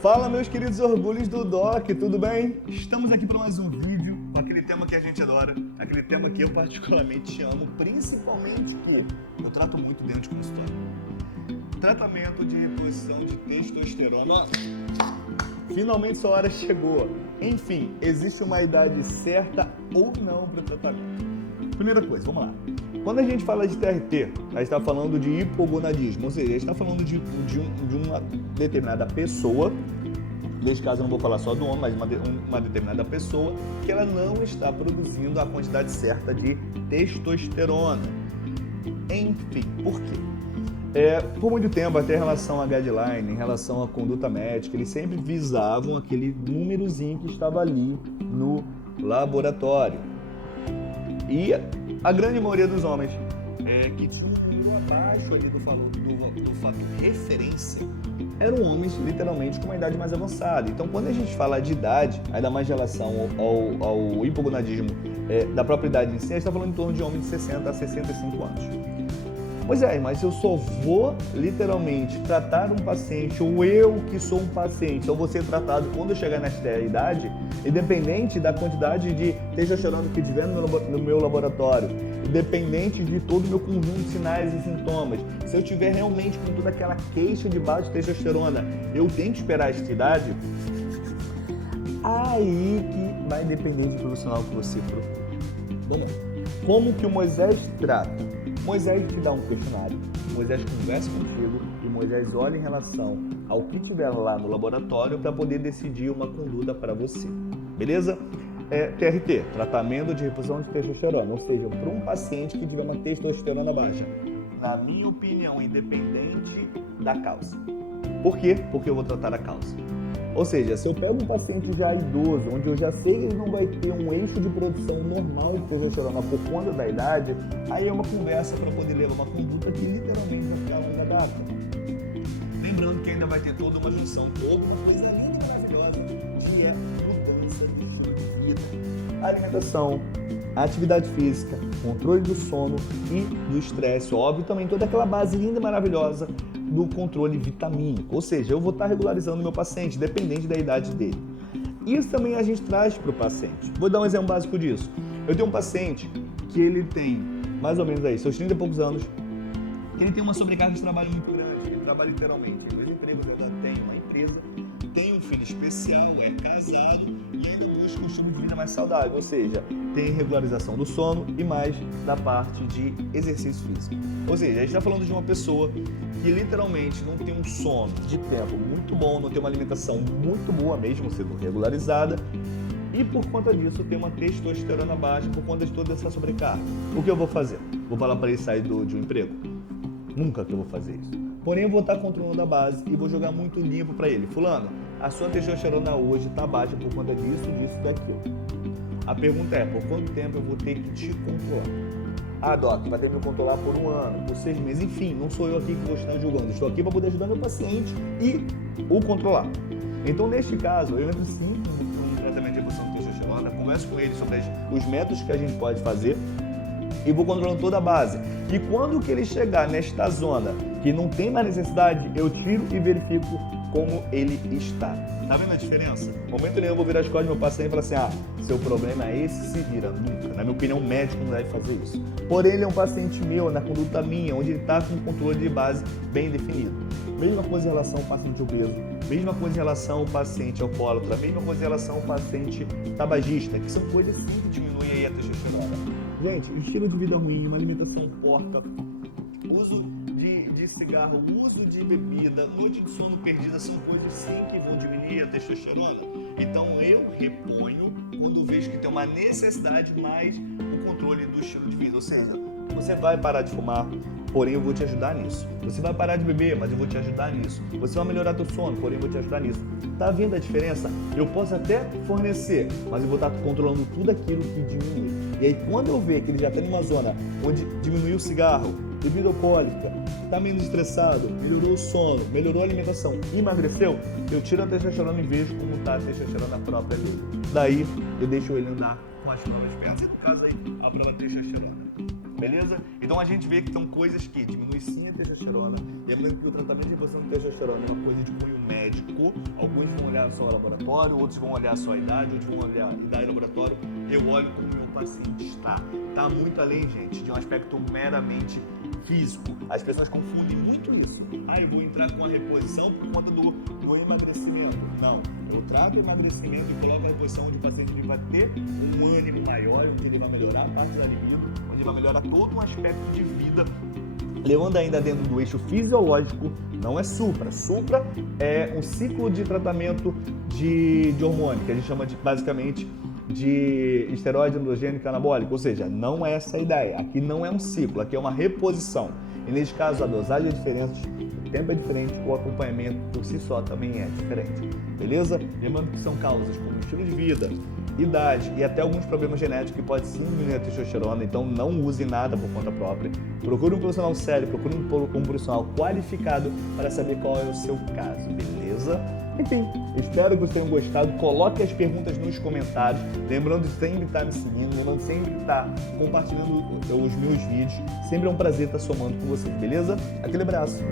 Fala, meus queridos orgulhos do Doc, tudo bem? Estamos aqui para mais um vídeo com aquele tema que a gente adora, aquele tema que eu particularmente amo, principalmente que eu trato muito dentro de consultório. Tratamento de reposição de testosterona. Finalmente sua hora chegou. Enfim, existe uma idade certa ou não para o tratamento? Primeira coisa, vamos lá. Quando a gente fala de TRT, a gente está falando de hipogonadismo, ou seja, a gente está falando de uma determinada pessoa, neste caso eu não vou falar só do homem, mas uma determinada pessoa, que ela não está produzindo a quantidade certa de testosterona. Enfim, por quê? Por muito tempo, até em relação a guideline, em relação à conduta médica, eles sempre visavam aquele númerozinho que estava ali no laboratório. E a grande maioria dos homens que tinham um número abaixo ali do fator referência eram homens literalmente com uma idade mais avançada. Então, quando a gente fala de idade, ainda mais em relação ao hipogonadismo da própria idade em si, a gente está falando em torno de homens de 60 a 65 anos. Pois é, mas eu só vou literalmente tratar um paciente, ou eu que sou um paciente, só vou ser tratado quando eu chegar nessa idade, independente da quantidade de testosterona que tiver no meu laboratório, independente de todo o meu conjunto de sinais e sintomas. Se eu tiver realmente com toda aquela queixa de baixa testosterona, eu tenho que esperar essa idade? Aí que vai depender do profissional que você procura. Vamos lá. Como que o Moisés trata? Moisés te dá um questionário, Moisés conversa contigo e Moisés olha em relação ao que tiver lá no laboratório para poder decidir uma conduta para você, beleza? TRT, tratamento de reposição de testosterona, ou seja, para um paciente que tiver uma testosterona baixa, na minha opinião, independente da causa. Por quê? Porque eu vou tratar a causa. Ou seja, se eu pego um paciente já idoso, onde eu já sei que ele não vai ter um eixo de produção normal de testosterona por conta da idade, aí é uma conversa para poder levar uma conduta que literalmente vai ficar longa data. Lembrando que ainda vai ter toda uma junção, toda uma coisa linda e maravilhosa, que é mudança de estilo de vida. Alimentação, atividade física, controle do sono e do estresse, óbvio, também toda aquela base linda e maravilhosa do controle vitamínico, ou seja, eu vou estar regularizando o meu paciente, dependente da idade dele. Isso também a gente traz para o paciente. Vou dar um exemplo básico disso. Eu tenho um paciente que ele tem, mais ou menos aí, seus 30 e poucos anos, que ele tem uma sobrecarga de trabalho muito grande, ele trabalha literalmente em dois empregos, ele tem uma empresa, tem um filho especial, é casado e ainda busca um estilo de vida mais saudável, ou seja, tem regularização do sono e mais da parte de exercício físico. Ou seja, a gente está falando de uma pessoa que literalmente não tem um sono de tempo muito bom, não tem uma alimentação muito boa, mesmo sendo regularizada, e por conta disso tem uma testosterona baixa por conta de toda essa sobrecarga. O que eu vou fazer? Vou falar para ele sair de um emprego? Nunca que eu vou fazer isso. Porém, eu vou estar controlando a base e vou jogar muito limpo para ele. Fulano, a sua testosterona hoje está baixa por conta disso, disso, daquilo. A pergunta é, por quanto tempo eu vou ter que te controlar? Ah, Doc, vai ter que me controlar por 1 ano, por 6 meses, enfim, não sou eu aqui que vou estar julgando, estou aqui para poder ajudar meu paciente e o controlar. Então, neste caso, eu entro sim no tratamento de reposição de testosterona, converso com ele sobre os métodos que a gente pode fazer e vou controlando toda a base. E quando que ele chegar nesta zona que não tem mais necessidade, eu tiro e verifico como ele está. Tá vendo a diferença? No momento nenhum eu vou virar as costas do meu paciente e falar assim, seu problema é esse, se vira. Nunca. Na minha opinião, o médico não deve fazer isso. Porém, ele é um paciente meu, na conduta minha, onde ele está com um controle de base bem definido. Mesma coisa em relação ao paciente obeso, mesma coisa em relação ao paciente alcoólatra, mesma coisa em relação ao paciente tabagista, que são coisas sim que diminuem aí a testosterona. Gente, estilo de vida ruim, uma alimentação porca, uso de cigarro, uso de bebida, noite de sono perdida, são coisas sim que vão diminuir a testosterona. Então eu reponho quando vejo que tem uma necessidade mais o controle do estilo de vida. Ou seja, você vai parar de fumar, porém eu vou te ajudar nisso. Você vai parar de beber, mas eu vou te ajudar nisso. Você vai melhorar teu sono, porém eu vou te ajudar nisso. Tá vendo a diferença? Eu posso até fornecer, mas eu vou estar controlando tudo aquilo que diminui. E aí quando eu ver que ele já está numa zona onde diminuiu o cigarro, bebida alcoólica, está menos estressado, melhorou o sono, melhorou a alimentação, emagreceu, eu tiro a testosterona e vejo como está a testosterona própria dele. Daí eu deixo ele andar com as provas perto. E no caso aí, a prova testosterona. beleza? Então a gente vê que são coisas que diminuem sim a testosterona. Lembrando que o tratamento de reposição de testosterona é uma coisa de cunho médico. Alguns vão olhar só o laboratório, outros vão olhar só a idade, outros vão olhar a idade do laboratório. Eu olho como o meu paciente está. Está muito além, gente, de um aspecto meramente físico. As pessoas confundem muito isso. Eu vou entrar com a reposição por conta do emagrecimento. Não, eu trago o emagrecimento e coloco a reposição onde o paciente vai ter um ânimo maior, onde ele vai melhorar a parte da libido, onde ele vai melhorar todo um aspecto de vida. Levando ainda dentro do eixo fisiológico, não é supra. Supra é um ciclo de tratamento de hormônio, que a gente chama de, basicamente, de esteroide androgênico anabólico, ou seja, não é essa a ideia. Aqui não é um ciclo, aqui é uma reposição. E nesse caso a dosagem é diferente, o tempo é diferente, o acompanhamento por si só também é diferente, beleza? Lembrando que são causas como estilo de vida, idade e até alguns problemas genéticos que podem sim diminuir a testosterona, então não use nada por conta própria. Procure um profissional sério, procure um profissional qualificado para saber qual é o seu caso, beleza? Enfim, espero que vocês tenham gostado. Coloque as perguntas nos comentários. Lembrando de sempre estar me seguindo, lembrando de sempre estar compartilhando os meus vídeos. Sempre é um prazer estar somando com vocês, beleza? Aquele abraço!